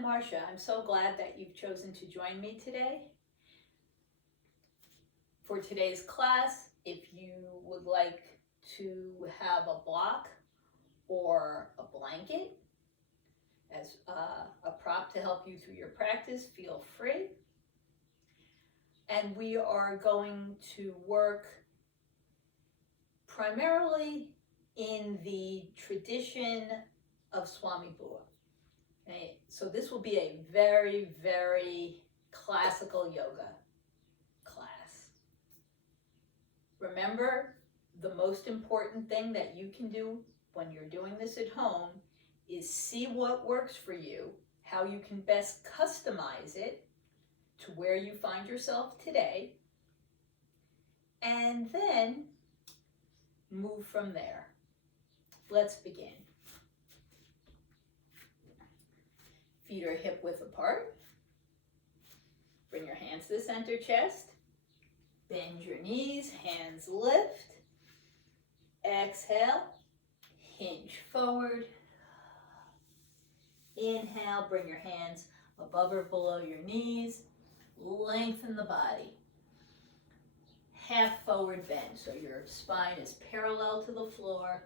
I'm Marcia. I'm so glad that you've chosen to join me today. For today's class, if you would like to have a block or a blanket as a prop to help you through your practice, feel free. And we are going to work primarily in the tradition of Swami BuaJi. Okay, so this will be a very, very classical yoga class. Remember, the most important thing that you can do when you're doing this at home is see what works for you, how you can best customize it to where you find yourself today, and then move from there. Let's begin. Feet are hip width apart. Bring your hands to the center chest. Bend your knees, hands lift. Exhale, hinge forward. Inhale, bring your hands above or below your knees. Lengthen the body. Half forward bend, so your spine is parallel to the floor.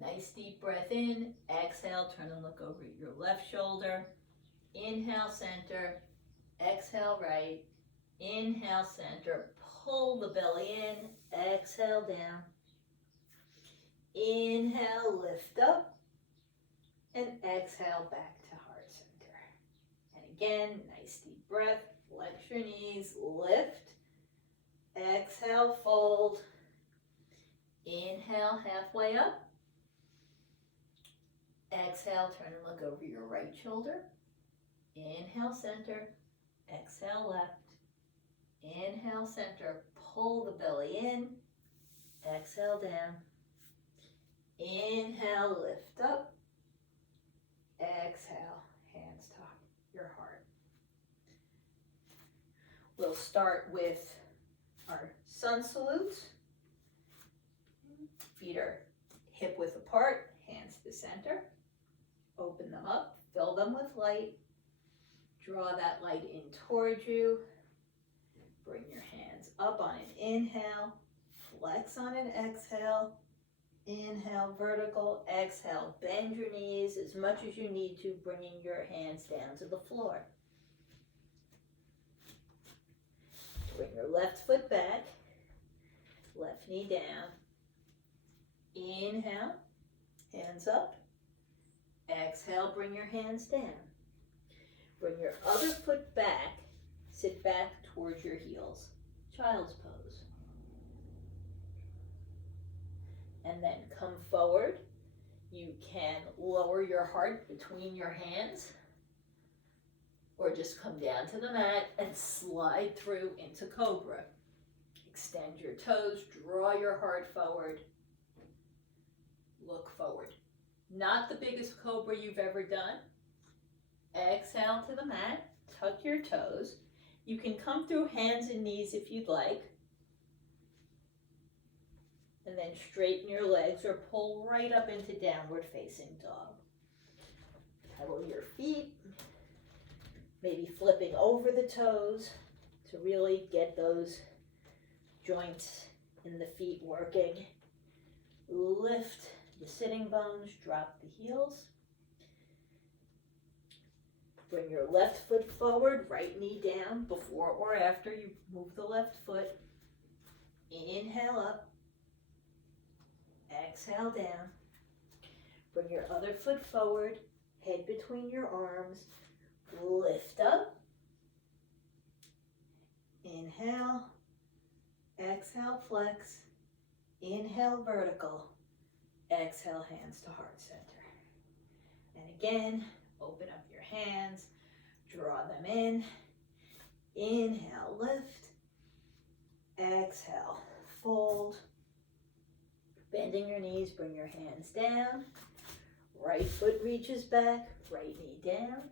Nice deep breath in. Exhale, turn and look over your left shoulder. Inhale, center. Exhale, right. Inhale, center. Pull the belly in. Exhale, down. Inhale, lift up. And exhale, back to heart center. And again, nice deep breath. Flex your knees. Lift. Exhale, fold. Inhale, halfway up. Exhale, turn and look over your right shoulder. Inhale, center. Exhale, left. Inhale, center. Pull the belly in. Exhale, down. Inhale, lift up. Exhale, hands to your heart. We'll start with our sun salutes. Feet are hip width apart, hands to the center. Open them up, fill them with light. Draw that light in towards you. Bring your hands up on an inhale. Flex on an exhale. Inhale, vertical. Exhale, bend your knees as much as you need to, bringing your hands down to the floor. Bring your left foot back. Left knee down. Inhale, hands up. Exhale, bring your hands down. Bring your other foot back. Sit back towards your heels. Child's pose. And then come forward. You can lower your heart between your hands or just come down to the mat and slide through into cobra. Extend your toes, draw your heart forward. Look forward. Not the biggest cobra you've ever done. Exhale to the mat, tuck your toes. You can come through hands and knees if you'd like. And then straighten your legs or pull right up into downward facing dog. Pedal your feet, maybe flipping over the toes to really get those joints in the feet working. Lift the sitting bones, drop the heels. Bring your left foot forward, right knee down before or after you move the left foot. Inhale up. Exhale down. Bring your other foot forward, head between your arms. Lift up. Inhale. Exhale, flex. Inhale, vertical. Exhale, hands to heart center. And again, open up your hands, draw them in. Inhale, lift. Exhale, fold. Bending your knees, bring your hands down. Right foot reaches back, right knee down.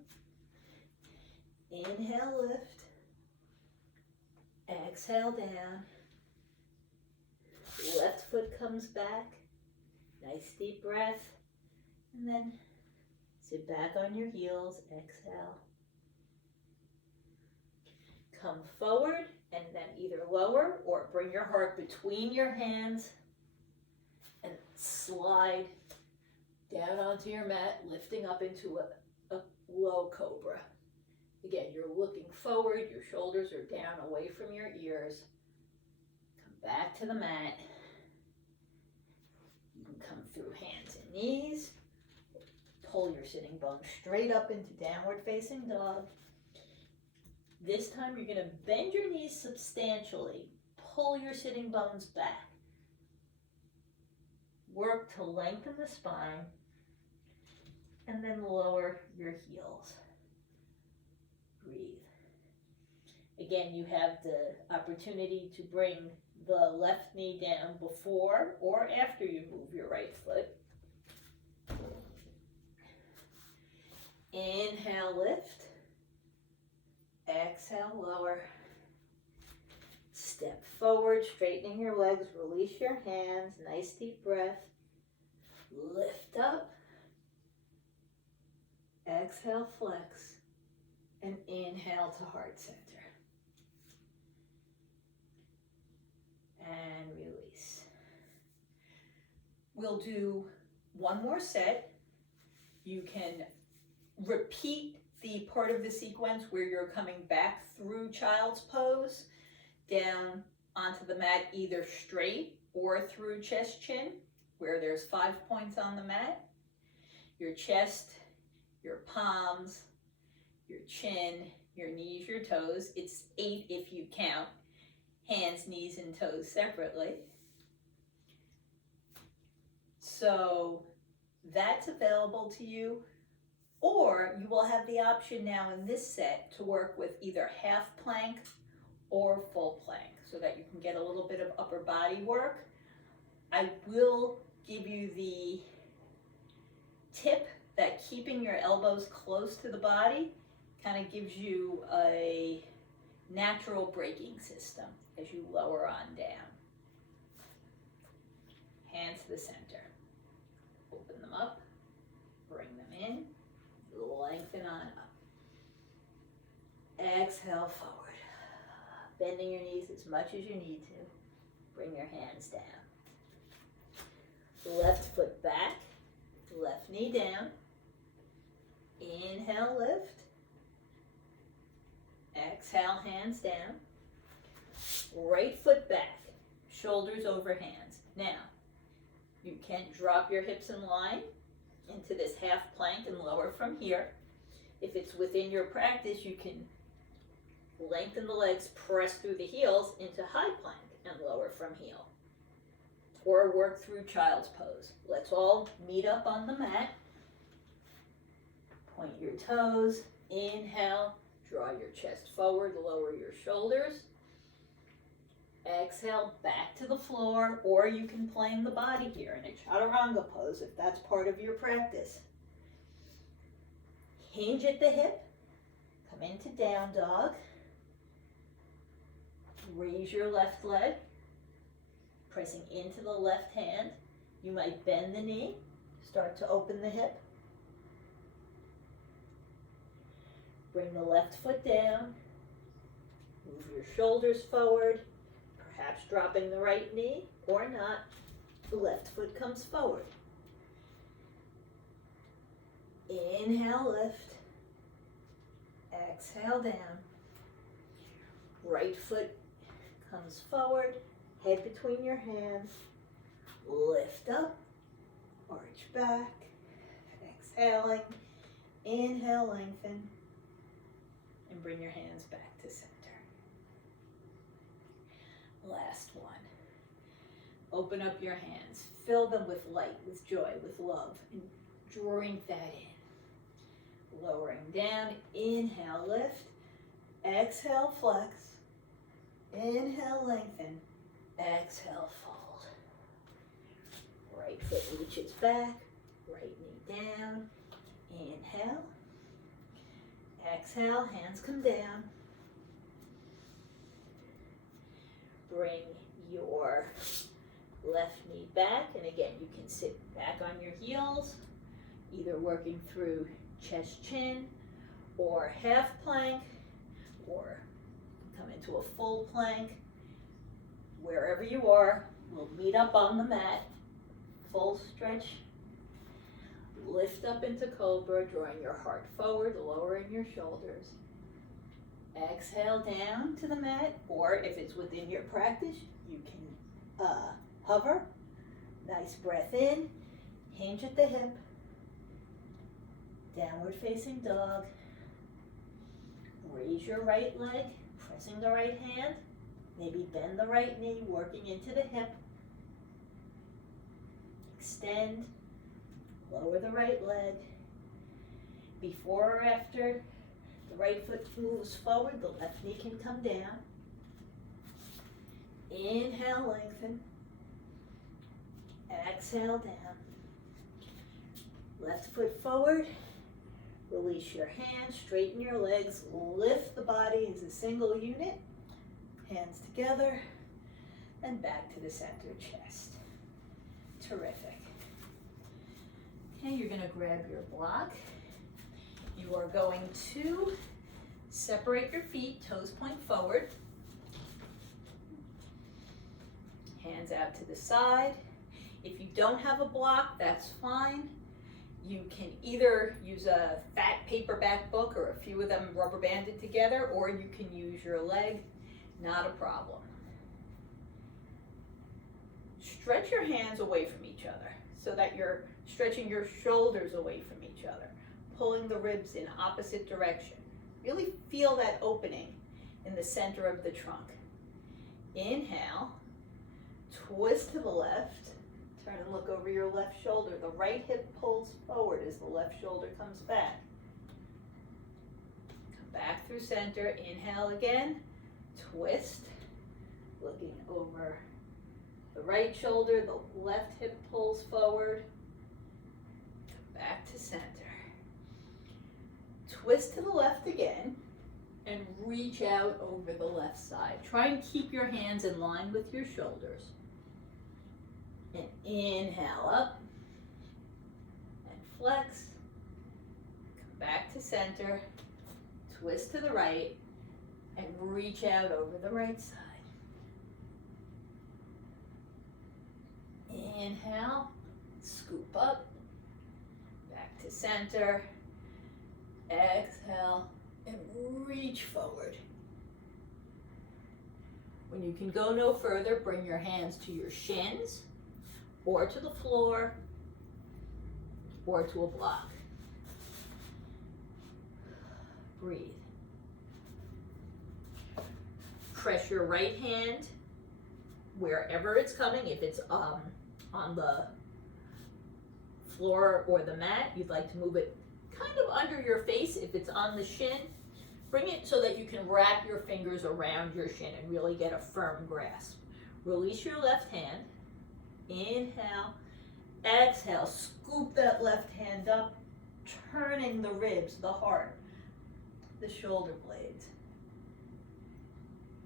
Inhale, lift. Exhale, down. Left foot comes back. Nice deep breath. And then Sit back on your heels, exhale. Come forward and then either lower or bring your heart between your hands and slide down onto your mat, lifting up into a low cobra. Again, you're looking forward, your shoulders are down away from your ears. Come back to the mat. You can come through hands and knees. Pull your sitting bones straight up into downward facing dog. This time you're going to bend your knees substantially. Pull your sitting bones back. Work to lengthen the spine and then lower your heels. Breathe. Again, you have the opportunity to bring the left knee down before or after you move your right foot. Inhale, lift. Exhale, lower. Step forward, straightening your legs, release your hands, nice deep breath. Lift up. Exhale, flex. And inhale to heart center. And release. We'll do one more set. You can repeat the part of the sequence where you're coming back through child's pose down onto the mat, either straight or through chest chin, where there's 5 points on the mat. Your chest, your palms, your chin, your knees, your toes. It's 8 if you count hands, knees, and toes separately. So that's available to you. Or you will have the option now in this set to work with either half plank or full plank so that you can get a little bit of upper body work. I will give you the tip that keeping your elbows close to the body kind of gives you a natural braking system as you lower on down. Hands to the center. Open them up, bring them in. Lengthen on up. Exhale forward. Bending your knees as much as you need to. Bring your hands down. Left foot back. Left knee down. Inhale, lift. Exhale, hands down. Right foot back. Shoulders over hands. Now, you can drop your hips in line into this half plank and lower from here. If it's within your practice, you can lengthen the legs, press through the heels into high plank and lower from heel. Or work through child's pose. Let's all meet up on the mat. Point your toes. Inhale, draw your chest forward, lower your shoulders. Exhale, back to the floor, or you can plane the body here in a chaturanga pose if that's part of your practice. Hinge at the hip, come into down dog. Raise your left leg, pressing into the left hand. You might bend the knee, start to open the hip. Bring the left foot down, move your shoulders forward. Perhaps dropping the right knee or not, the left foot comes forward. Inhale, lift. Exhale, down. Right foot comes forward, head between your hands. Lift up, arch back. Exhaling, inhale, lengthen, and bring your hands back to center. Last one. Open up your hands. Fill them with light, with joy, with love. And drink that in. Lowering down. Inhale, lift. Exhale, flex. Inhale, lengthen. Exhale, fold. Right foot reaches back. Right knee down. Inhale. Exhale, hands come down. Bring your left knee back, and again, you can sit back on your heels, either working through chest chin, or half plank, or come into a full plank. Wherever you are, we'll meet up on the mat, full stretch. Lift up into cobra, drawing your heart forward, lowering your shoulders. Exhale down to the mat, or if it's within your practice, you can hover. Nice breath in, hinge at the hip, downward facing dog. Raise your right leg, pressing the right hand. Maybe bend the right knee, working into the hip. Extend, lower the right leg. Before or after the right foot moves forward, the left knee can come down. Inhale, lengthen. Exhale, down. Left foot forward. Release your hands, straighten your legs, lift the body as a single unit. Hands together, and back to the center chest. Terrific. Okay, you're going to grab your block. You are going to separate your feet, toes point forward. Hands out to the side. If you don't have a block, that's fine. You can either use a fat paperback book or a few of them rubber banded together, or you can use your leg. Not a problem. Stretch your hands away from each other so that you're stretching your shoulders away from each other, pulling the ribs in opposite direction. Really feel that opening in the center of the trunk. Inhale, twist to the left, turn and look over your left shoulder. The right hip pulls forward as the left shoulder comes back. Come back through center, inhale again. Twist, looking over the right shoulder, the left hip pulls forward, come back to center. Twist to the left again, and reach out over the left side. Try and keep your hands in line with your shoulders. And inhale up, and flex, come back to center, twist to the right, and reach out over the right side. Inhale, scoop up, back to center. Exhale, and reach forward. When you can go no further, bring your hands to your shins, or to the floor, or to a block. Breathe. Press your right hand wherever it's coming. If it's on the floor or the mat, you'd like to move it kind of under your face. If it's on the shin, bring it so that you can wrap your fingers around your shin and really get a firm grasp. Release your left hand. Inhale. Exhale. Scoop that left hand up, turning the ribs, the heart, the shoulder blades.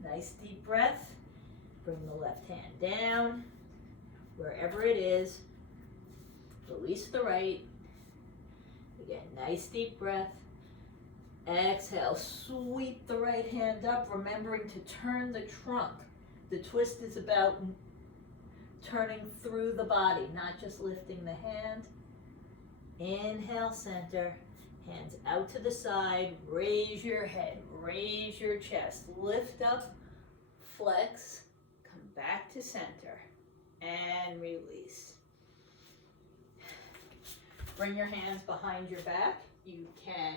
Nice deep breath. Bring the left hand down, wherever it is. Release the right. Again, nice deep breath. Exhale, sweep the right hand up, remembering to turn the trunk. The twist is about turning through the body, not just lifting the hand. Inhale, center. Hands out to the side, raise your head, raise your chest, lift up, flex, come back to center, and release. Bring your hands behind your back. You can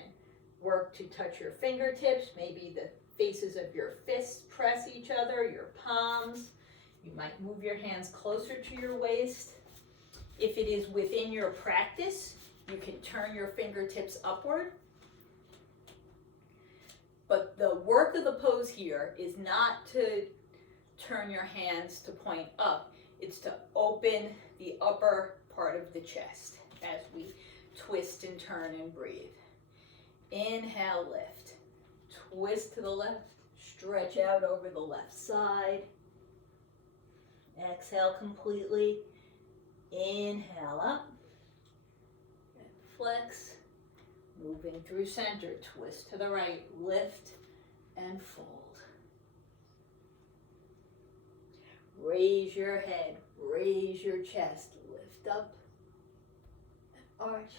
work to touch your fingertips, maybe the faces of your fists press each other, your palms. You might move your hands closer to your waist. If it is within your practice, you can turn your fingertips upward. But the work of the pose here is not to turn your hands to point up. It's to open the upper part of the chest as we twist and turn and breathe. Inhale, lift. Twist to the left. Stretch out over the left side. Exhale completely. Inhale up. Flex, Moving through center, twist to the right, lift and fold. Raise your head, raise your chest, lift up, and arch.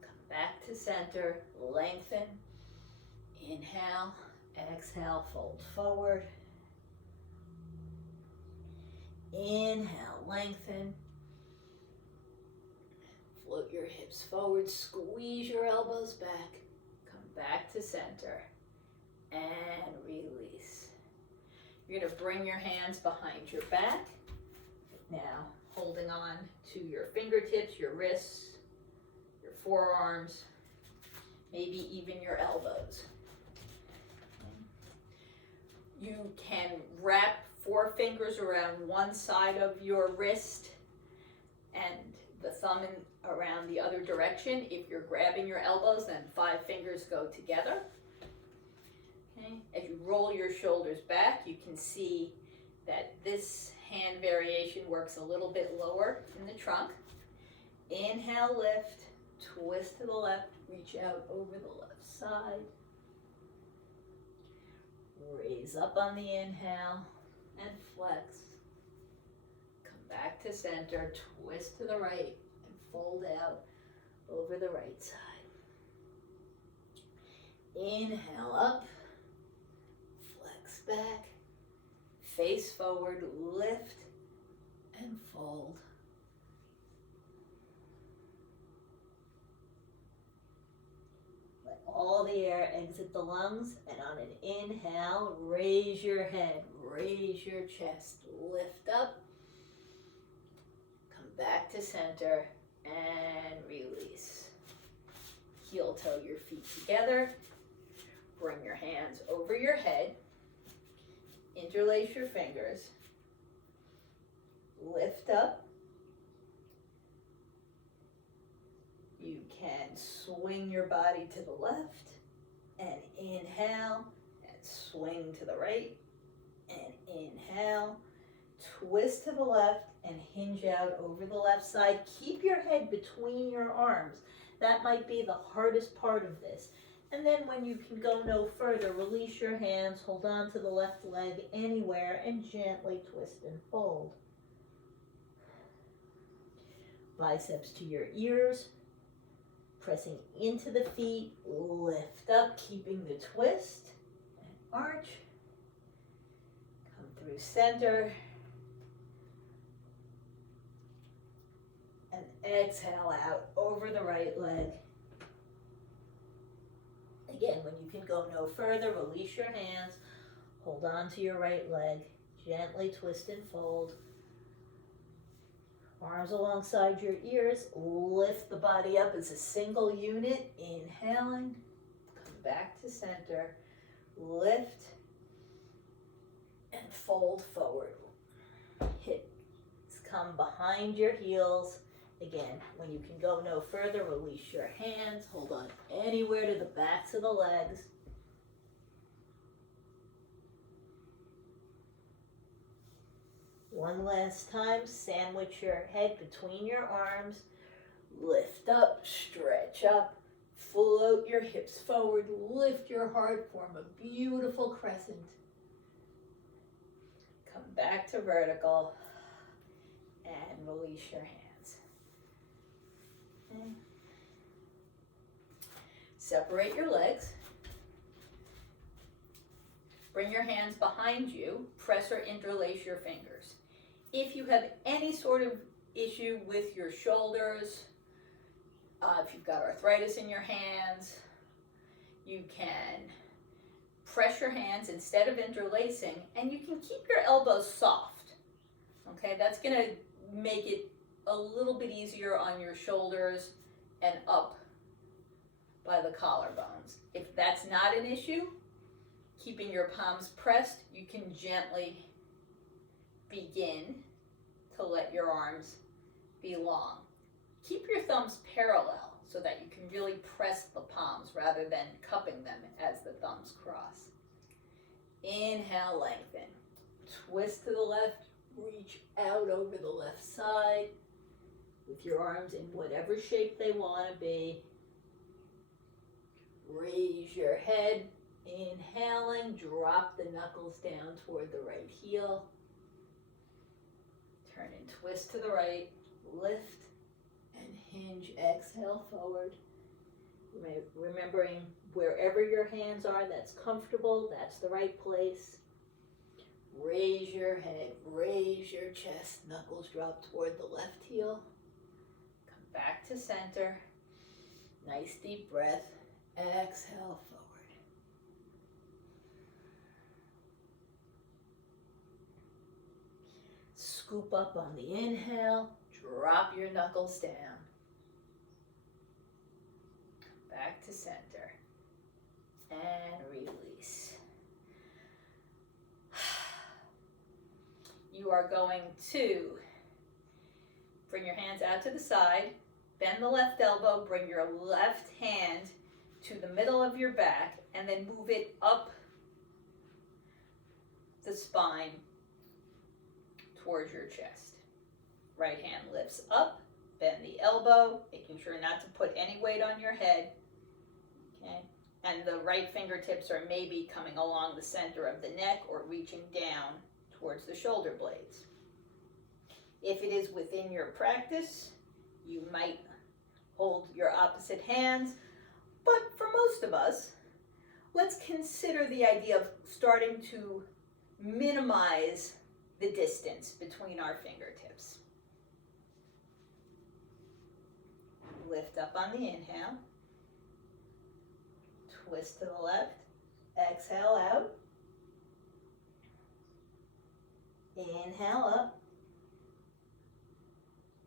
Come back to center, lengthen. Inhale, exhale, fold forward. Inhale, lengthen. Float your hips forward, squeeze your elbows back. Come back to center and release. You're going to bring your hands behind your back. Now, holding on to your fingertips, your wrists, your forearms, maybe even your elbows. You can wrap 4 fingers around one side of your wrist and the thumb around the other direction. If you're grabbing your elbows, then 5 fingers go together. Okay. As you roll your shoulders back, you can see that this hand variation works a little bit lower in the trunk. Inhale, lift, twist to the left, reach out over the left side. Raise up on the inhale and flex. Come back to center, twist to the right and fold out over the right side. Inhale up, flex back, face forward, lift and fold. Let all the air exit the lungs, and on an inhale, raise your head, raise your chest, lift up, come back to center and release. Heel toe your feet together, bring your hands over your head, interlace your fingers, lift up. You can swing your body to the left and inhale and swing to the right and inhale, twist to the left and hinge out over the left side. Keep your head between your arms. That might be the hardest part of this. And then when you can go no further, release your hands, hold on to the left leg anywhere and gently twist and fold. Biceps to your ears. Pressing into the feet, lift up, keeping the twist, and arch. Come through center. And exhale out over the right leg. Again, when you can go no further, release your hands, hold on to your right leg, gently twist and fold. Arms alongside your ears, lift the body up as a single unit, inhaling, come back to center, lift, and fold forward. Hips come behind your heels. Again, when you can go no further, release your hands, hold on anywhere to the backs of the legs. One last time, sandwich your head between your arms, lift up, stretch up, float your hips forward, lift your heart, form a beautiful crescent. Come back to vertical and release your hands. Okay. Separate your legs. Bring your hands behind you, press or interlace your fingers. If you have any sort of issue with your shoulders, if you've got arthritis in your hands, you can press your hands instead of interlacing, and you can keep your elbows soft. Okay, that's going to make it a little bit easier on your shoulders and up by the collarbones. If that's not an issue, keeping your palms pressed, you can gently begin to let your arms be long. Keep your thumbs parallel so that you can really press the palms rather than cupping them as the thumbs cross. Inhale, lengthen. Twist to the left, reach out over the left side with your arms in whatever shape they want to be. Raise your head. Inhaling, drop the knuckles down toward the right heel. Turn and twist to the right. Lift and hinge. Exhale forward. Remembering wherever your hands are, that's comfortable, that's the right place. Raise your head, raise your chest, knuckles drop toward the left heel. Come back to center. Nice deep breath. Exhale forward. Scoop up on the inhale, drop your knuckles down. Back to center. And release. You are going to bring your hands out to the side, bend the left elbow, bring your left hand to the middle of your back, and then move it up the spine towards your chest. Right hand lifts up, bend the elbow, making sure not to put any weight on your head. Okay, and the right fingertips are maybe coming along the center of the neck or reaching down towards the shoulder blades. If it is within your practice, you might hold your opposite hands, but for most of us, let's consider the idea of starting to minimize the distance between our fingertips. Lift up on the inhale. Twist to the left. Exhale out. Inhale up.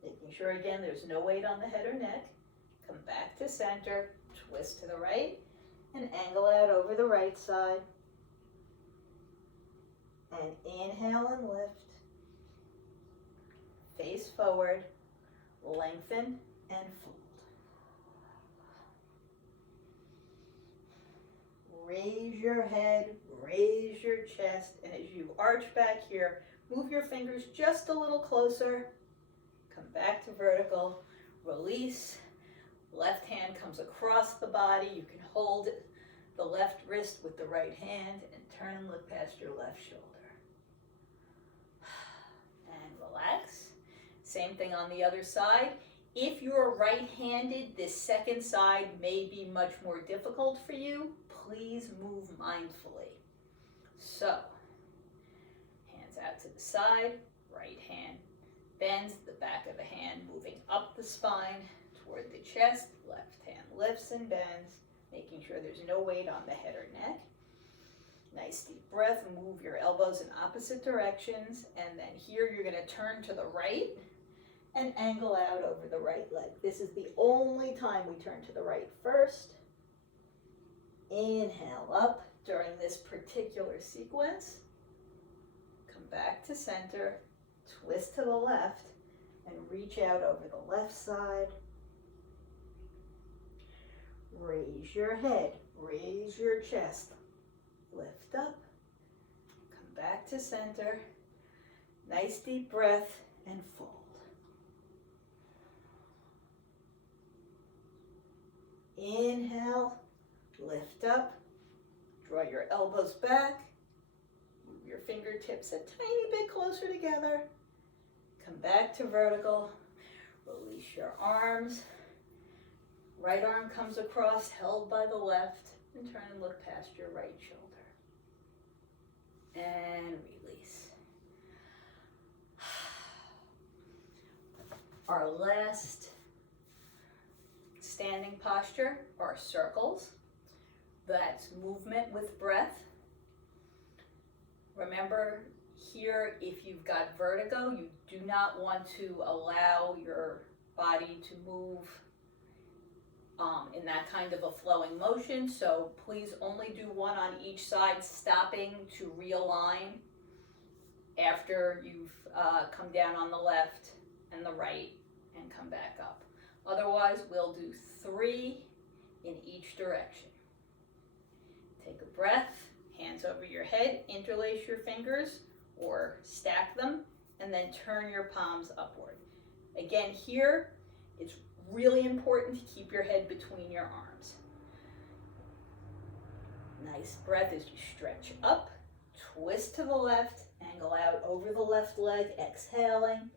Making sure again there's no weight on the head or neck. Come back to center. Twist to the right. And angle out over the right side. And inhale and lift. Face forward. Lengthen and fold. Raise your head, raise your chest, and as you arch back here, move your fingers just a little closer. Come back to vertical, release. Left hand comes across the body. You can hold the left wrist with the right hand and turn and look past your left shoulder. And relax. Same thing on the other side. If you're right-handed, this second side may be much more difficult for you. Please move mindfully. So, hands out to the side, right hand bends the back of the hand, moving up the spine toward the chest, left hand lifts and bends, making sure there's no weight on the head or neck. Nice deep breath, move your elbows in opposite directions, and then here you're going to turn to the right and angle out over the right leg. This is the only time we turn to the right first. Inhale up during this particular sequence. Come back to center, twist to the left, and reach out over the left side. Raise your head, raise your chest, lift up, come back to center, nice deep breath, and fold. Inhale, lift up, draw your elbows back, move your fingertips a tiny bit closer together, come back to vertical, release your arms, right arm comes across, held by the left, and turn and look past your right shoulder. And release. Our last standing posture are circles. That's movement with breath. Remember here, if you've got vertigo, you do not want to allow your body to move in that kind of a flowing motion. So please only do one on each side, stopping to realign after you've come down on the left and the right and come back up. Otherwise, we'll do 3 in each direction. Take a breath, hands over your head, interlace your fingers or stack them, and then turn your palms upward. Again, here, it's really important to keep your head between your arms. Nice breath as you stretch up, twist to the left, angle out over the left leg, exhaling.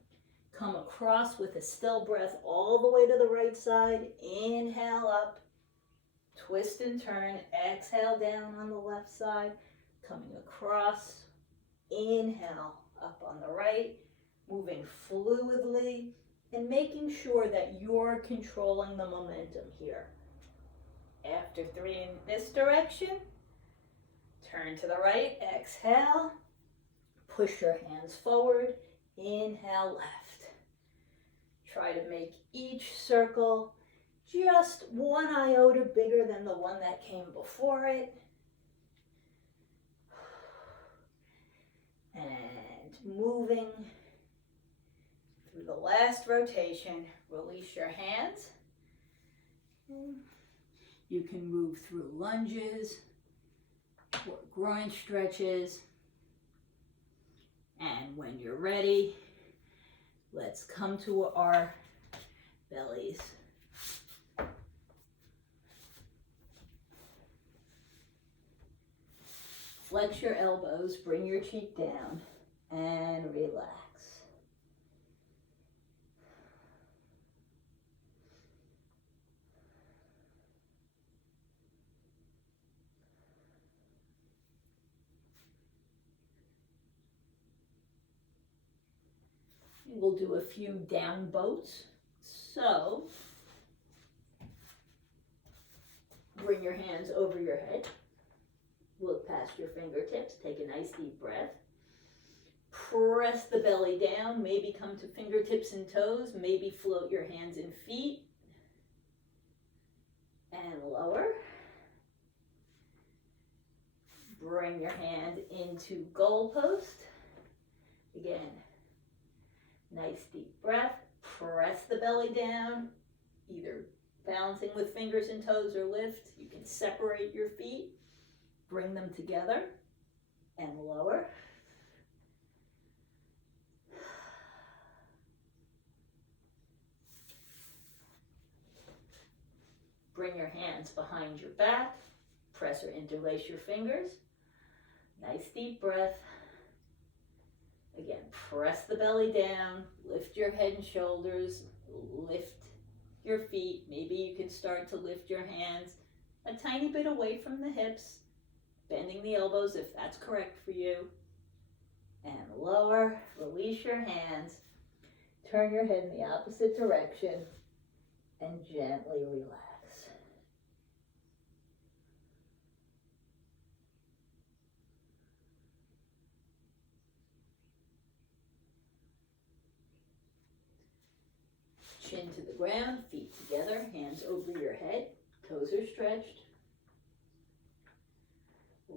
Come across with a still breath all the way to the right side. Inhale up, twist and turn, exhale down on the left side, coming across, inhale up on the right, moving fluidly and making sure that you're controlling the momentum here. After 3 in this direction, turn to the right, exhale, push your hands forward, inhale left. Try to make each circle just 1 iota bigger than the one that came before it. And moving through the last rotation, release your hands. You can move through lunges or groin stretches. And when you're ready, let's come to our bellies. Flex your elbows, bring your cheek down, and relax. We'll do a few down boats. So, bring your hands over your head. Look past your fingertips. Take a nice deep breath. Press the belly down. Maybe come to fingertips and toes. Maybe float your hands and feet. And lower. Bring your hand into goal post. Again, nice deep breath. Press the belly down. Either balancing with fingers and toes or lift. You can separate your feet. Bring them together and lower. Bring your hands behind your back. Press or interlace your fingers. Nice deep breath. Again, press the belly down. Lift your head and shoulders. Lift your feet. Maybe you can start to lift your hands a tiny bit away from the hips. Bending the elbows if that's correct for you. And lower, release your hands. Turn your head in the opposite direction and gently relax. Chin to the ground, feet together, hands over your head, toes are stretched.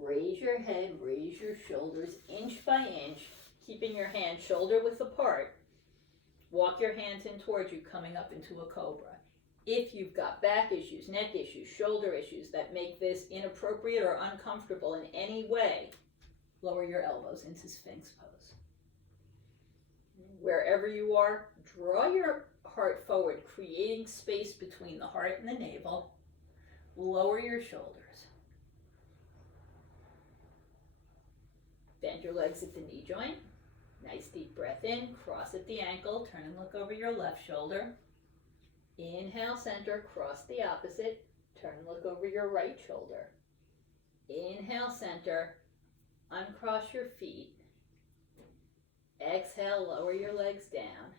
Raise your head, raise your shoulders inch by inch, keeping your hands shoulder width apart. Walk your hands in towards you, coming up into a cobra. If you've got back issues, neck issues, shoulder issues that make this inappropriate or uncomfortable in any way, lower your elbows into Sphinx pose. Wherever you are, draw your heart forward, creating space between the heart and the navel. Lower your shoulders. Bend your legs at the knee joint. Nice deep breath in, cross at the ankle, turn and look over your left shoulder. Inhale, center, cross the opposite, turn and look over your right shoulder. Inhale, center, uncross your feet. Exhale, lower your legs down.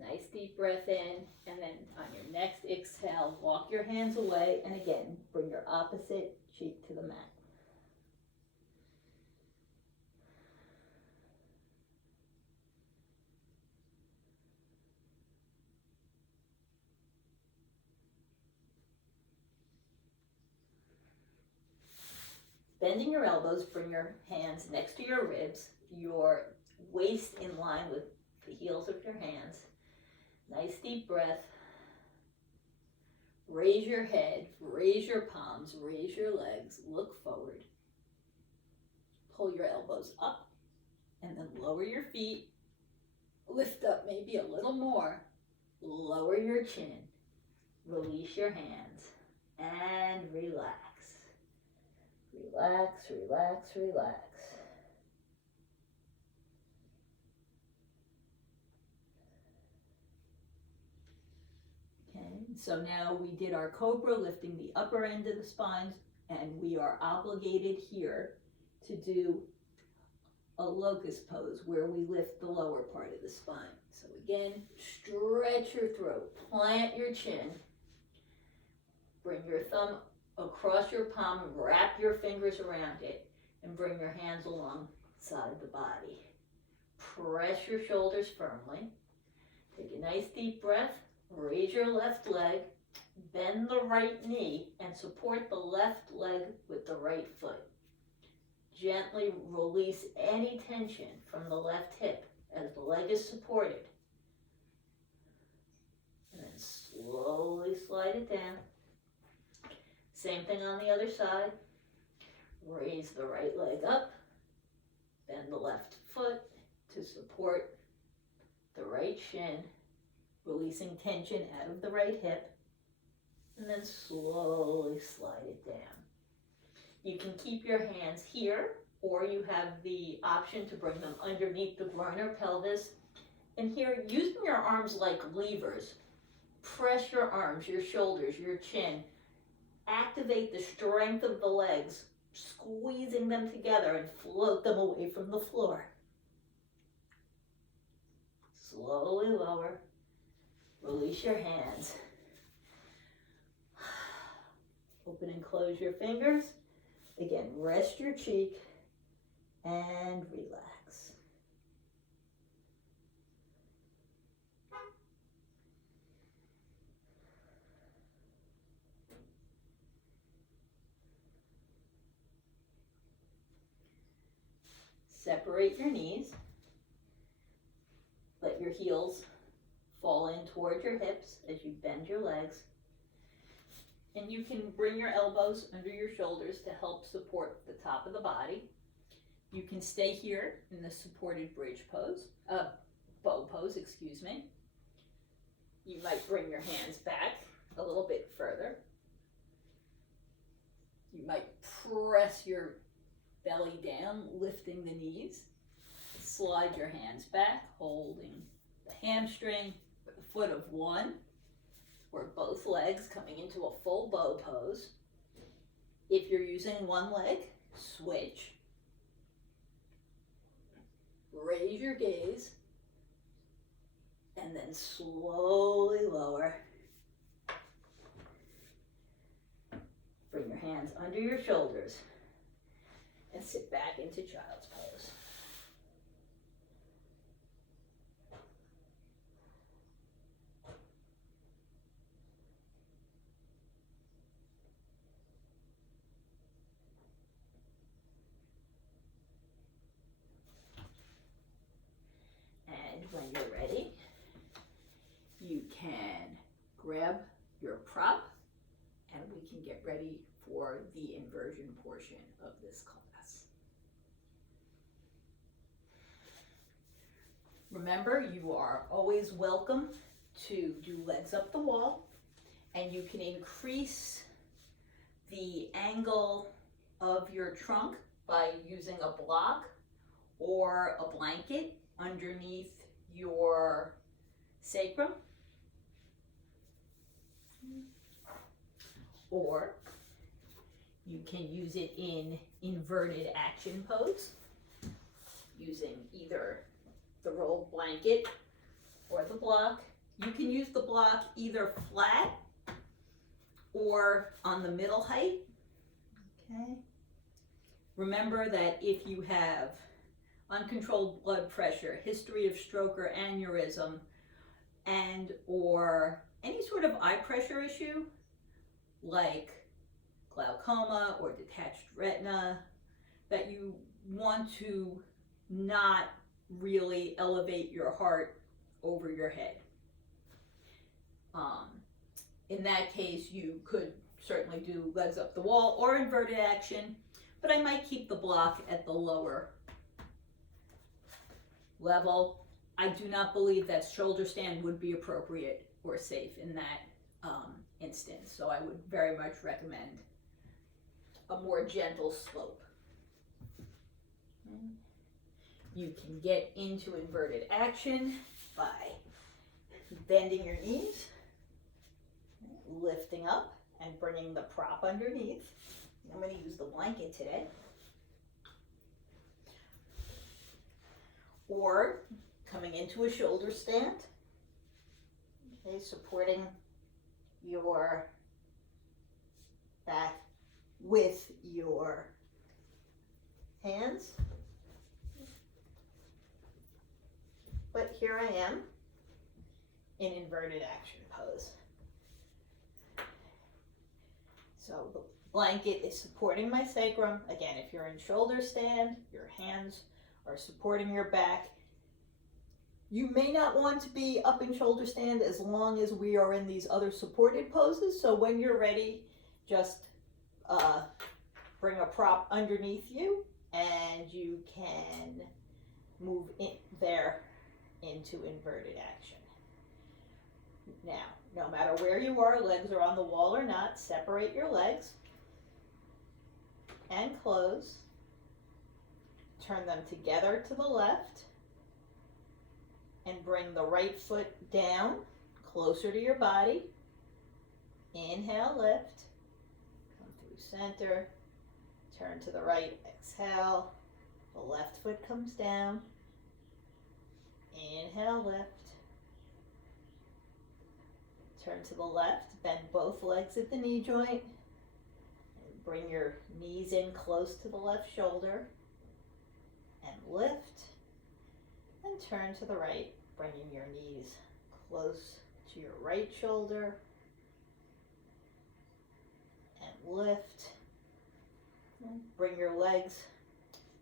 Nice deep breath in, and then on your next exhale, walk your hands away, and again, bring your opposite cheek to the mat. Bending your elbows, bring your hands next to your ribs, your waist in line with the heels of your hands. Nice deep breath. Raise your head, raise your palms, raise your legs, look forward. Pull your elbows up and then lower your feet. Lift up maybe a little more. Lower your chin. Release your hands and relax. Relax, relax, relax. Okay, so now we did our cobra, lifting the upper end of the spine, and we are obligated here to do a locust pose where we lift the lower part of the spine. So again, stretch your throat, plant your chin, bring your thumb across your palm and wrap your fingers around it, and bring your hands alongside the body. Press your shoulders firmly. Take a nice deep breath, raise your left leg, bend the right knee, and support the left leg with the right foot. Gently release any tension from the left hip as the leg is supported. And then slowly slide it down. Same thing on the other side. Raise the right leg up. Bend the left foot to support the right shin, releasing tension out of the right hip. And then slowly slide it down. You can keep your hands here, or you have the option to bring them underneath the groin or pelvis. And here, using your arms like levers, press your arms, your shoulders, your chin. Activate the strength of the legs, squeezing them together and float them away from the floor. Slowly lower. Release your hands. Open and close your fingers. Again, rest your cheek and relax. Separate your knees. Let your heels fall in toward your hips as you bend your legs. And you can bring your elbows under your shoulders to help support the top of the body. You can stay here in the supported bridge pose, bow pose, excuse me. You might bring your hands back a little bit further. You might press your belly down, lifting the knees. Slide your hands back, holding the hamstring, the foot of one, or both legs coming into a full bow pose. If you're using one leg, switch. Raise your gaze, and then slowly lower. Bring your hands under your shoulders and sit back into child's pose. And when you're ready, you can grab your prop and we can get ready for the inversion portion of this class. Remember, you are always welcome to do legs up the wall, and you can increase the angle of your trunk by using a block or a blanket underneath your sacrum, or you can use it in inverted action pose using either the rolled blanket or the block. You can use the block either flat or on the middle height. Okay. Remember that if you have uncontrolled blood pressure, history of stroke or aneurysm, and or any sort of eye pressure issue like glaucoma or detached retina, that you want to not really elevate your heart over your head. In that case, you could certainly do legs up the wall or inverted action, but I might keep the block at the lower level. I do not believe that shoulder stand would be appropriate or safe in that instance, so I would very much recommend a more gentle slope. You can get into inverted action by bending your knees, lifting up, and bringing the prop underneath. I'm going to use the blanket today. Or coming into a shoulder stand, okay, supporting your back with your hands. But here I am in inverted action pose. So the blanket is supporting my sacrum. Again, if you're in shoulder stand, your hands are supporting your back. You may not want to be up in shoulder stand as long as we are in these other supported poses. So when you're ready, just bring a prop underneath you and you can move in there into inverted action. Now, no matter where you are, legs are on the wall or not, separate your legs and close. Turn them together to the left and bring the right foot down closer to your body. Inhale, lift. Come through center. Turn to the right, exhale. The left foot comes down. Inhale, lift. Turn to the left, bend both legs at the knee joint. And bring your knees in close to the left shoulder. And lift. And turn to the right, bringing your knees close to your right shoulder. And lift. And bring your legs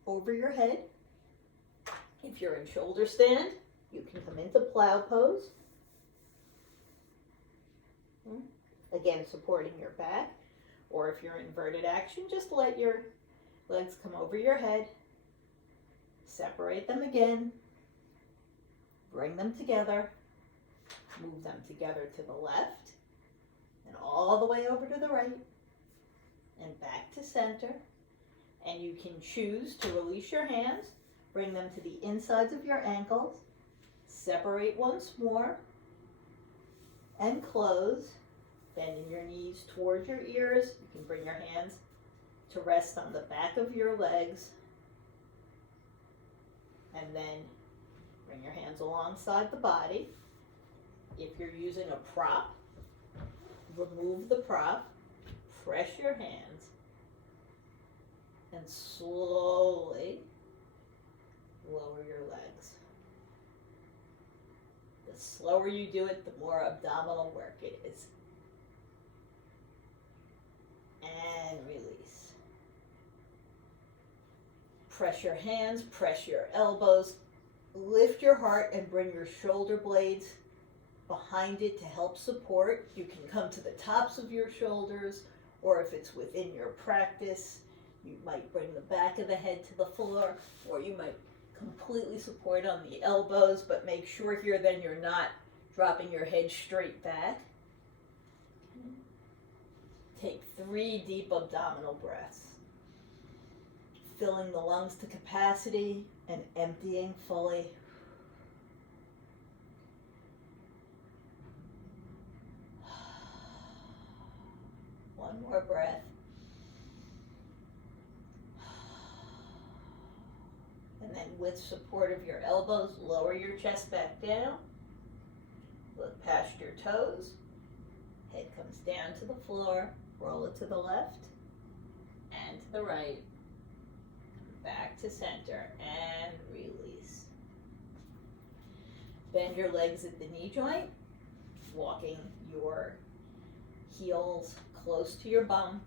over your head. If you're in shoulder stand, you can come into plow pose. Again, supporting your back. Or if you're in inverted action, just let your legs come over your head. Separate them again. Bring them together. Move them together to the left. And all the way over to the right. And back to center. And you can choose to release your hands. Bring them to the insides of your ankles. Separate once more. And close. Bending your knees towards your ears. You can bring your hands to rest on the back of your legs. And then bring your hands alongside the body. If you're using a prop, remove the prop. Press your hands. And slowly lower your legs. The slower you do it, the more abdominal work it is. And release. Press your hands, press your elbows, lift your heart and bring your shoulder blades behind it to help support. You can come to the tops of your shoulders, or if it's within your practice, you might bring the back of the head to the floor, or you might completely support on the elbows, but make sure here then you're not dropping your head straight back. Take 3 deep abdominal breaths, filling the lungs to capacity and emptying fully. One more breath. And then with support of your elbows, lower your chest back down. Look past your toes. Head comes down to the floor. Roll it to the left and to the right. Back to center and release. Bend your legs at the knee joint, walking your heels close to your bum.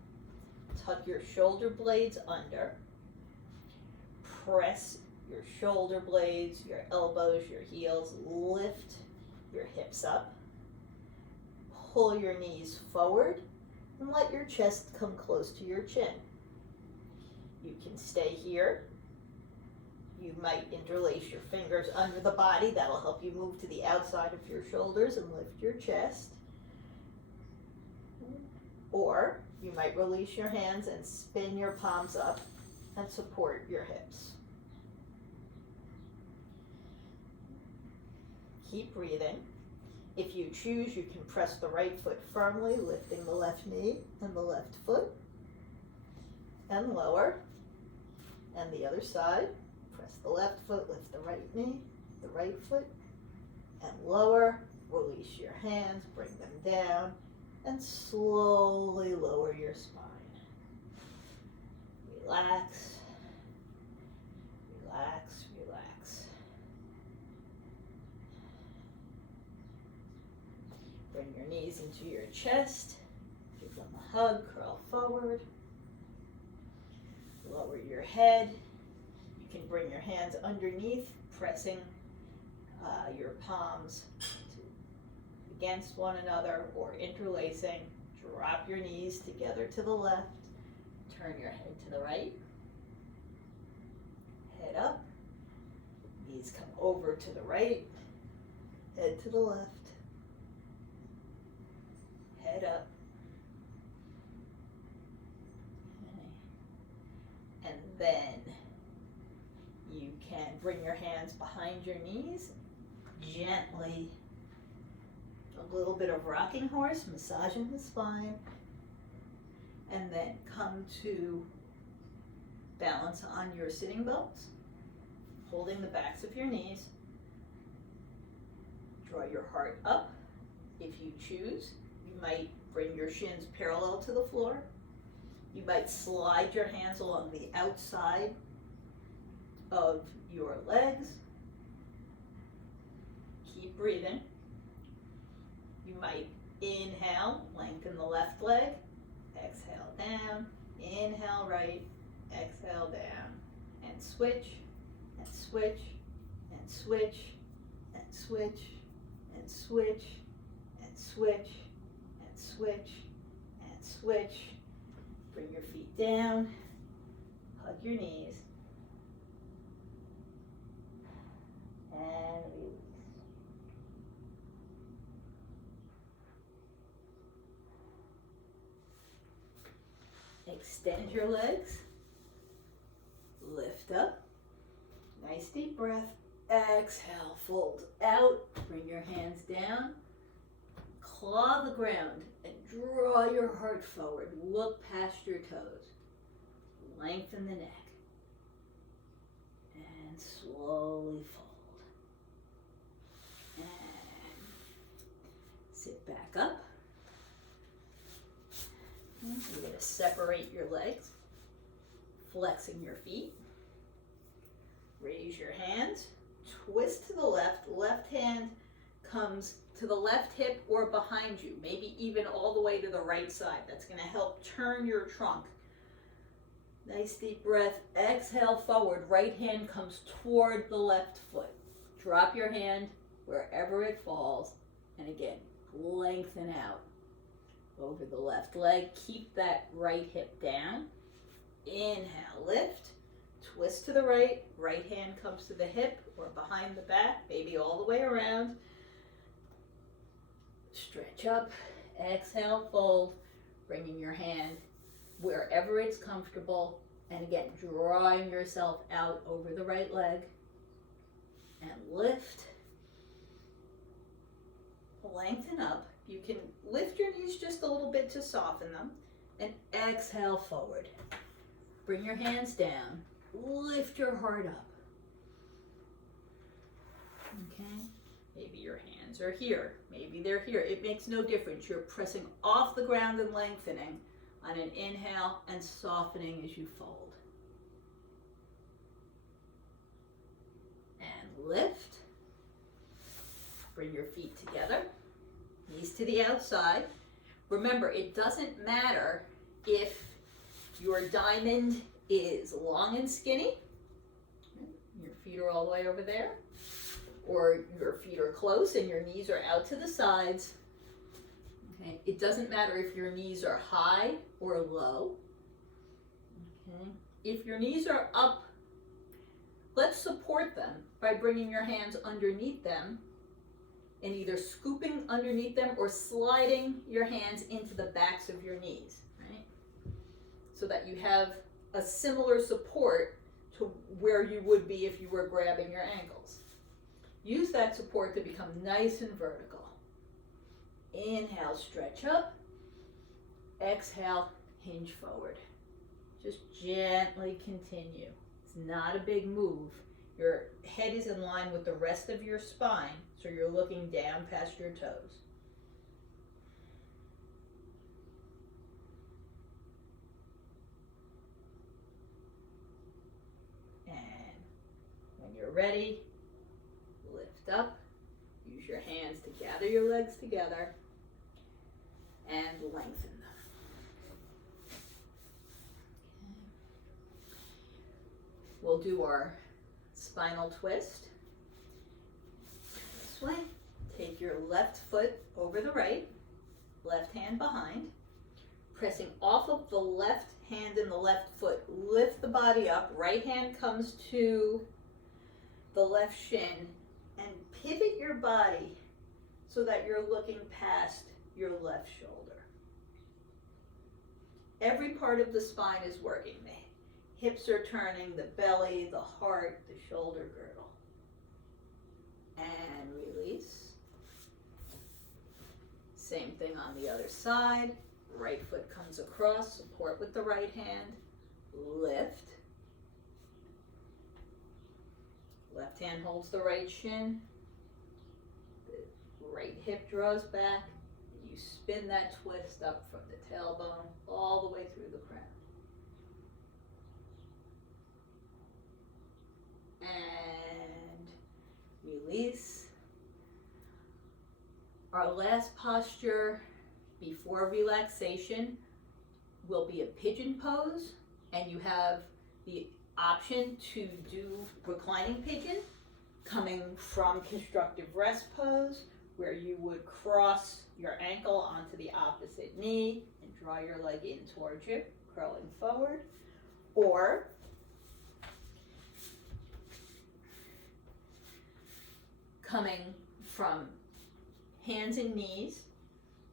Tuck your shoulder blades under. Press your shoulder blades, your elbows, your heels. Lift your hips up. Pull your knees forward and let your chest come close to your chin. You can stay here. You might interlace your fingers under the body. That'll help you move to the outside of your shoulders and lift your chest. Or You might release your hands and spin your palms up and support your hips. Keep breathing. If you choose, you can press the right foot firmly, lifting the left knee and the left foot, and lower. And the other side, press the left foot, lift the right knee, the right foot, and lower. Release your hands, bring them down, and slowly lower your spine. Relax, relax, relax. Bring your knees into your chest, give them a hug, curl forward. Lower your head. You can bring your hands underneath, pressing your palms against one another or interlacing. Drop your knees together to the left. Turn your head to the right. Head up. Knees come over to the right. Head to the left. Head up. Okay. And then you can bring your hands behind your knees. Gently, a little bit of rocking horse, massaging the spine, and then come to balance on your sitting bones, holding the backs of your knees. Draw your heart up. If you choose, you might bring your shins parallel to the floor. You might slide your hands along the outside of your legs. Keep breathing. You might inhale, lengthen the left leg, exhale down, inhale right, exhale down, and switch, and switch, and switch, and switch, and switch, and switch, and switch, and switch. Bring your feet down, hug your knees, and release. Extend your legs, lift up, nice deep breath, exhale, fold out, bring your hands down, claw the ground and draw your heart forward, look past your toes, lengthen the neck, and slowly fold, and sit back up. You're going to separate your legs, flexing your feet. Raise your hands, twist to the left. Left hand comes to the left hip or behind you, maybe even all the way to the right side. That's going to help turn your trunk. Nice deep breath. Exhale forward. Right hand comes toward the left foot. Drop your hand wherever it falls. And again, lengthen out. Over the left leg, keep that right hip down. Inhale, lift, twist to the right, right hand comes to the hip or behind the back, maybe all the way around. Stretch up, exhale, fold, bringing your hand wherever it's comfortable, and again, drawing yourself out over the right leg, and lift, lengthen up. You can lift your knees just a little bit to soften them, and exhale forward. Bring your hands down, lift your heart up. Okay, maybe your hands are here, maybe they're here. It makes no difference. You're pressing off the ground and lengthening on an inhale and softening as you fold. And lift. Bring your feet together. Knees to the outside. Remember, it doesn't matter if your diamond is long and skinny, your feet are all the way over there, or your feet are close and your knees are out to the sides. Okay, it doesn't matter if your knees are high or low. Okay, if your knees are up, let's support them by bringing your hands underneath them and either scooping underneath them or sliding your hands into the backs of your knees, right? so that you have a similar support to where you would be if you were grabbing your ankles. Use that support to become nice and vertical. Inhale, stretch up. Exhale, hinge forward. Just gently continue. It's not a big move. Your head is in line with the rest of your spine, so you're looking down past your toes. And when you're ready, lift up. Use your hands to gather your legs together and lengthen them. We'll do our spinal twist. This way. Take your left foot over the right, left hand behind, pressing off of the left hand and the left foot. Lift the body up. Right hand comes to the left shin, and pivot your body so that you're looking past your left shoulder. Every part of the spine is working. The hips are turning, the belly, the heart, the shoulder girdle. And release. Same thing on the other side. Right foot comes across, support with the right hand. Lift. Left hand holds the right shin. The right hip draws back. And you spin that twist up from the tailbone all the way through the crown. And release. Our last posture before relaxation will be a pigeon pose, and you have the option to do reclining pigeon, coming from constructive rest pose, where you would cross your ankle onto the opposite knee and draw your leg in towards you, curling forward, or coming from hands and knees,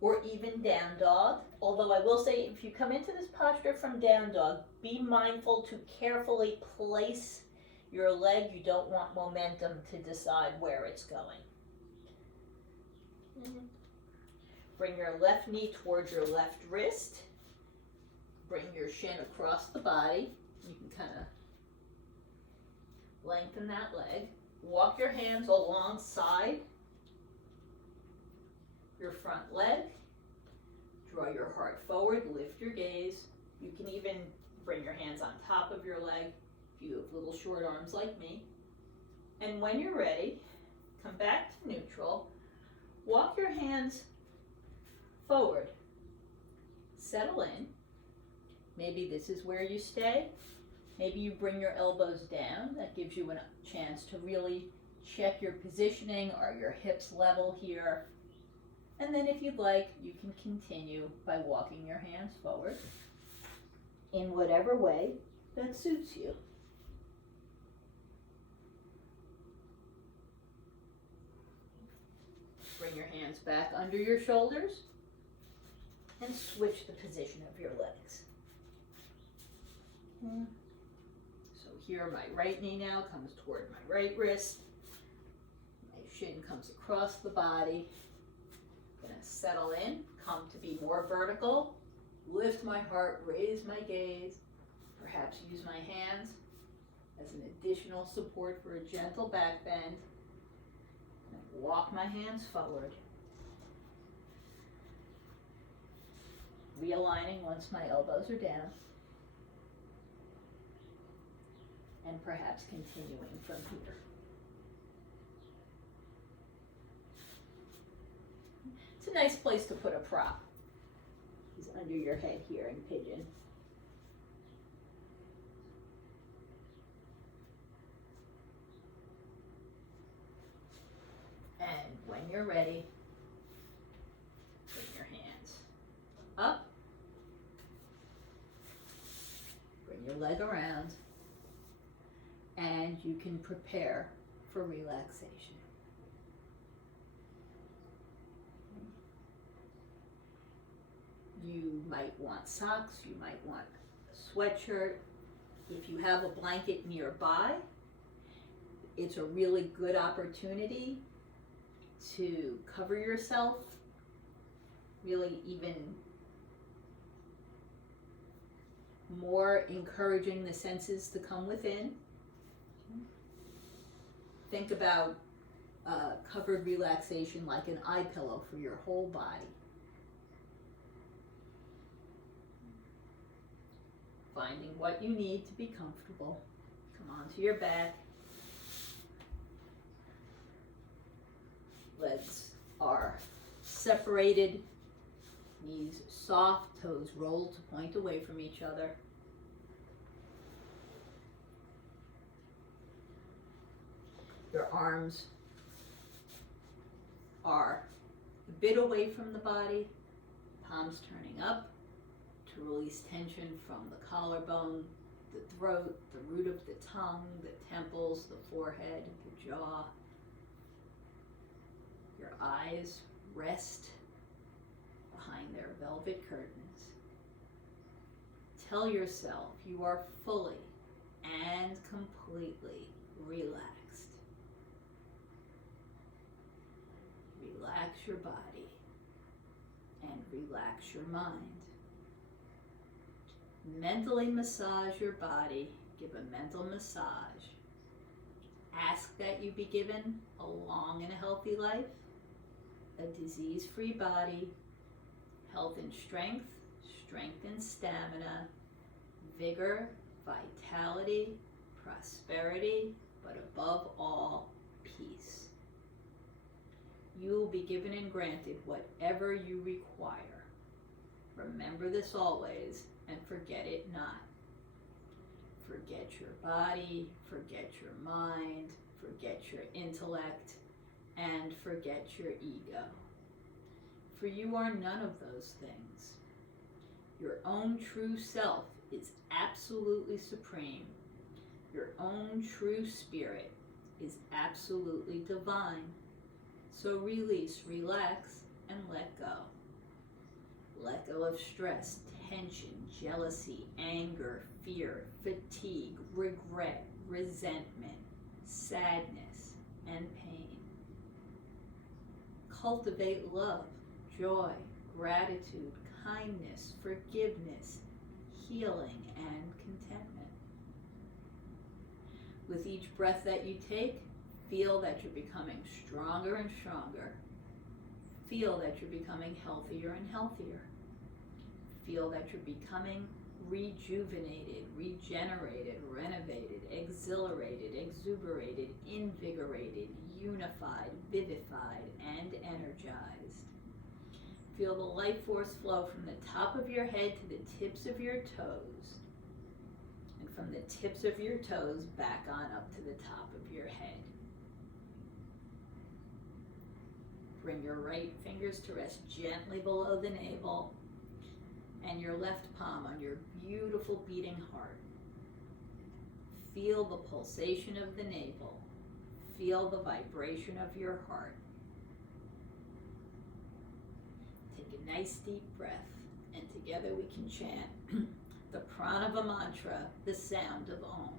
or even down dog. Although I will say, if you come into this posture from down dog, be mindful to carefully place your leg. You don't want momentum to decide where it's going. Bring your left knee towards your left wrist. Bring your shin across the body. You can kind of lengthen that leg. Walk your hands alongside your front leg. Draw your heart forward, lift your gaze. You can even bring your hands on top of your leg if you have little short arms like me. And when you're ready, come back to neutral. Walk your hands forward. Settle in. Maybe this is where you stay. Maybe you bring your elbows down. That gives you a chance to really check your positioning. Are your hips level here? And then if you'd like, you can continue by walking your hands forward in whatever way that suits you. Bring your hands back under your shoulders and switch the position of your legs. So here my right knee now comes toward my right wrist. My shin comes across the body. I'm going to settle in, come to be more vertical, lift my heart, raise my gaze, perhaps use my hands as an additional support for a gentle back bend. And walk my hands forward. Realigning once my elbows are down. And perhaps continuing from here. It's a nice place to put a prop. It's under your head here in pigeon. And when you're ready, bring your hands up. Bring your leg around. And you can prepare for relaxation. You might want socks, you might want a sweatshirt. If you have a blanket nearby, it's a really good opportunity to cover yourself, really even more encouraging the senses to come within. Think about covered relaxation like an eye pillow for your whole body. Finding what you need to be comfortable. Come onto your back. Legs are separated, knees soft, toes rolled to point away from each other. Your arms are a bit away from the body, palms turning up to release tension from the collarbone, the throat, the root of the tongue, the temples, the forehead, the jaw. Your eyes rest behind their velvet curtains. Tell yourself you are fully and completely relaxed. Relax your body and relax your mind. Mentally massage your body. Give a mental massage. Ask that you be given a long and a healthy life, a disease-free body, health and strength, strength and stamina, vigor, vitality, prosperity, but above all, peace. You will be given and granted whatever you require. Remember this always, and forget it not. Forget your body, forget your mind, forget your intellect, and forget your ego. For you are none of those things. Your own true self is absolutely supreme. Your own true spirit is absolutely divine. So release, relax, and let go. Let go of stress, tension, jealousy, anger, fear, fatigue, regret, resentment, sadness, and pain. Cultivate love, joy, gratitude, kindness, forgiveness, healing, and contentment. With each breath that you take, feel that you're becoming stronger and stronger. Feel that you're becoming healthier and healthier. Feel that you're becoming rejuvenated, regenerated, renovated, exhilarated, exuberated, invigorated, unified, vivified, and energized. Feel the life force flow from the top of your head to the tips of your toes, and from the tips of your toes back on up to the top of your head. Bring your right fingers to rest gently below the navel, and your left palm on your beautiful beating heart. Feel the pulsation of the navel. Feel the vibration of your heart. Take a nice deep breath, and together we can chant the pranava mantra, the sound of Om.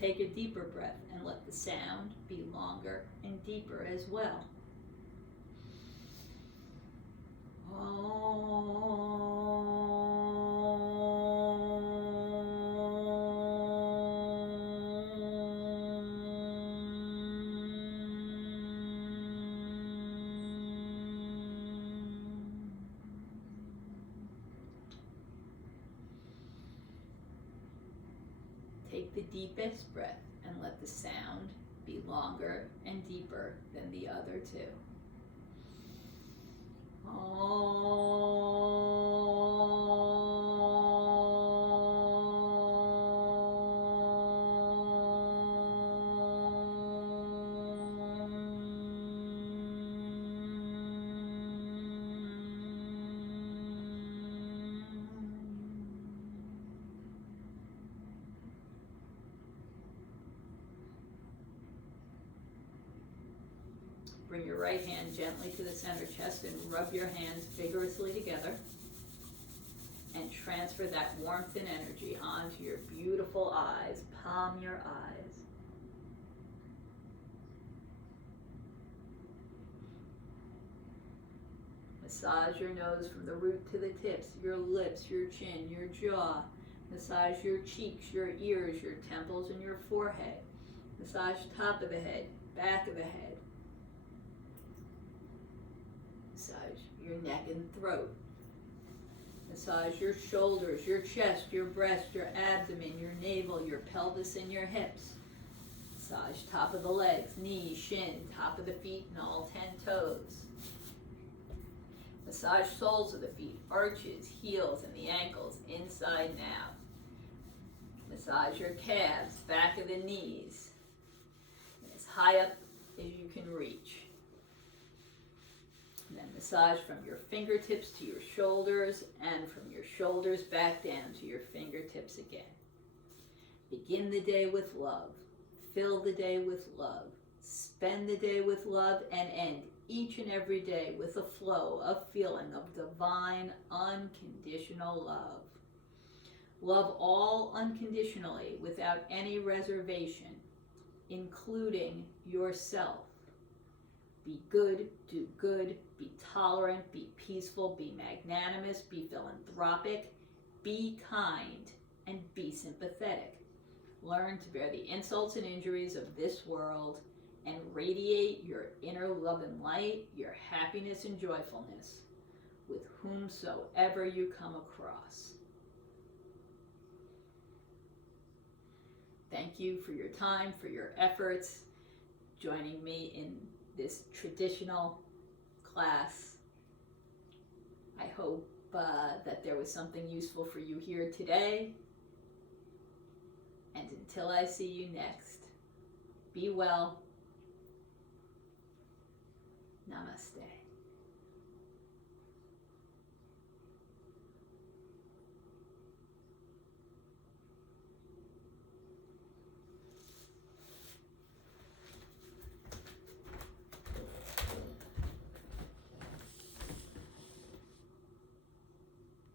Take a deeper breath and let the sound be longer and deeper as well. Take the deepest breath and let the sound be longer and deeper than the other two. Bring your right hand gently to the center chest and rub your hands vigorously together. And transfer that warmth and energy onto your beautiful eyes. Palm your eyes. Massage your nose from the root to the tips, your lips, your chin, your jaw. Massage your cheeks, your ears, your temples, and your forehead. Massage top of the head, back of the head. Massage your neck and throat. Massage your shoulders, your chest, your breast, your abdomen, your navel, your pelvis, and your hips. Massage top of the legs, knees, shin, top of the feet, and all 10 toes. Massage soles of the feet, arches, heels, and the ankles, inside and out. Massage your calves, back of the knees, as high up as you can reach. And then massage from your fingertips to your shoulders, and from your shoulders back down to your fingertips again. Begin the day with love. Fill the day with love. Spend the day with love, and end each and every day with a flow of feeling of divine, unconditional love. Love all unconditionally without any reservation, including yourself. Be good, do good, be tolerant, be peaceful, be magnanimous, be philanthropic, be kind, and be sympathetic. Learn to bear the insults and injuries of this world and radiate your inner love and light, your happiness and joyfulness with whomsoever you come across. Thank you for your time, for your efforts, joining me in this traditional class. I hope that there was something useful for you here today. And until I see you next, be well. Namaste.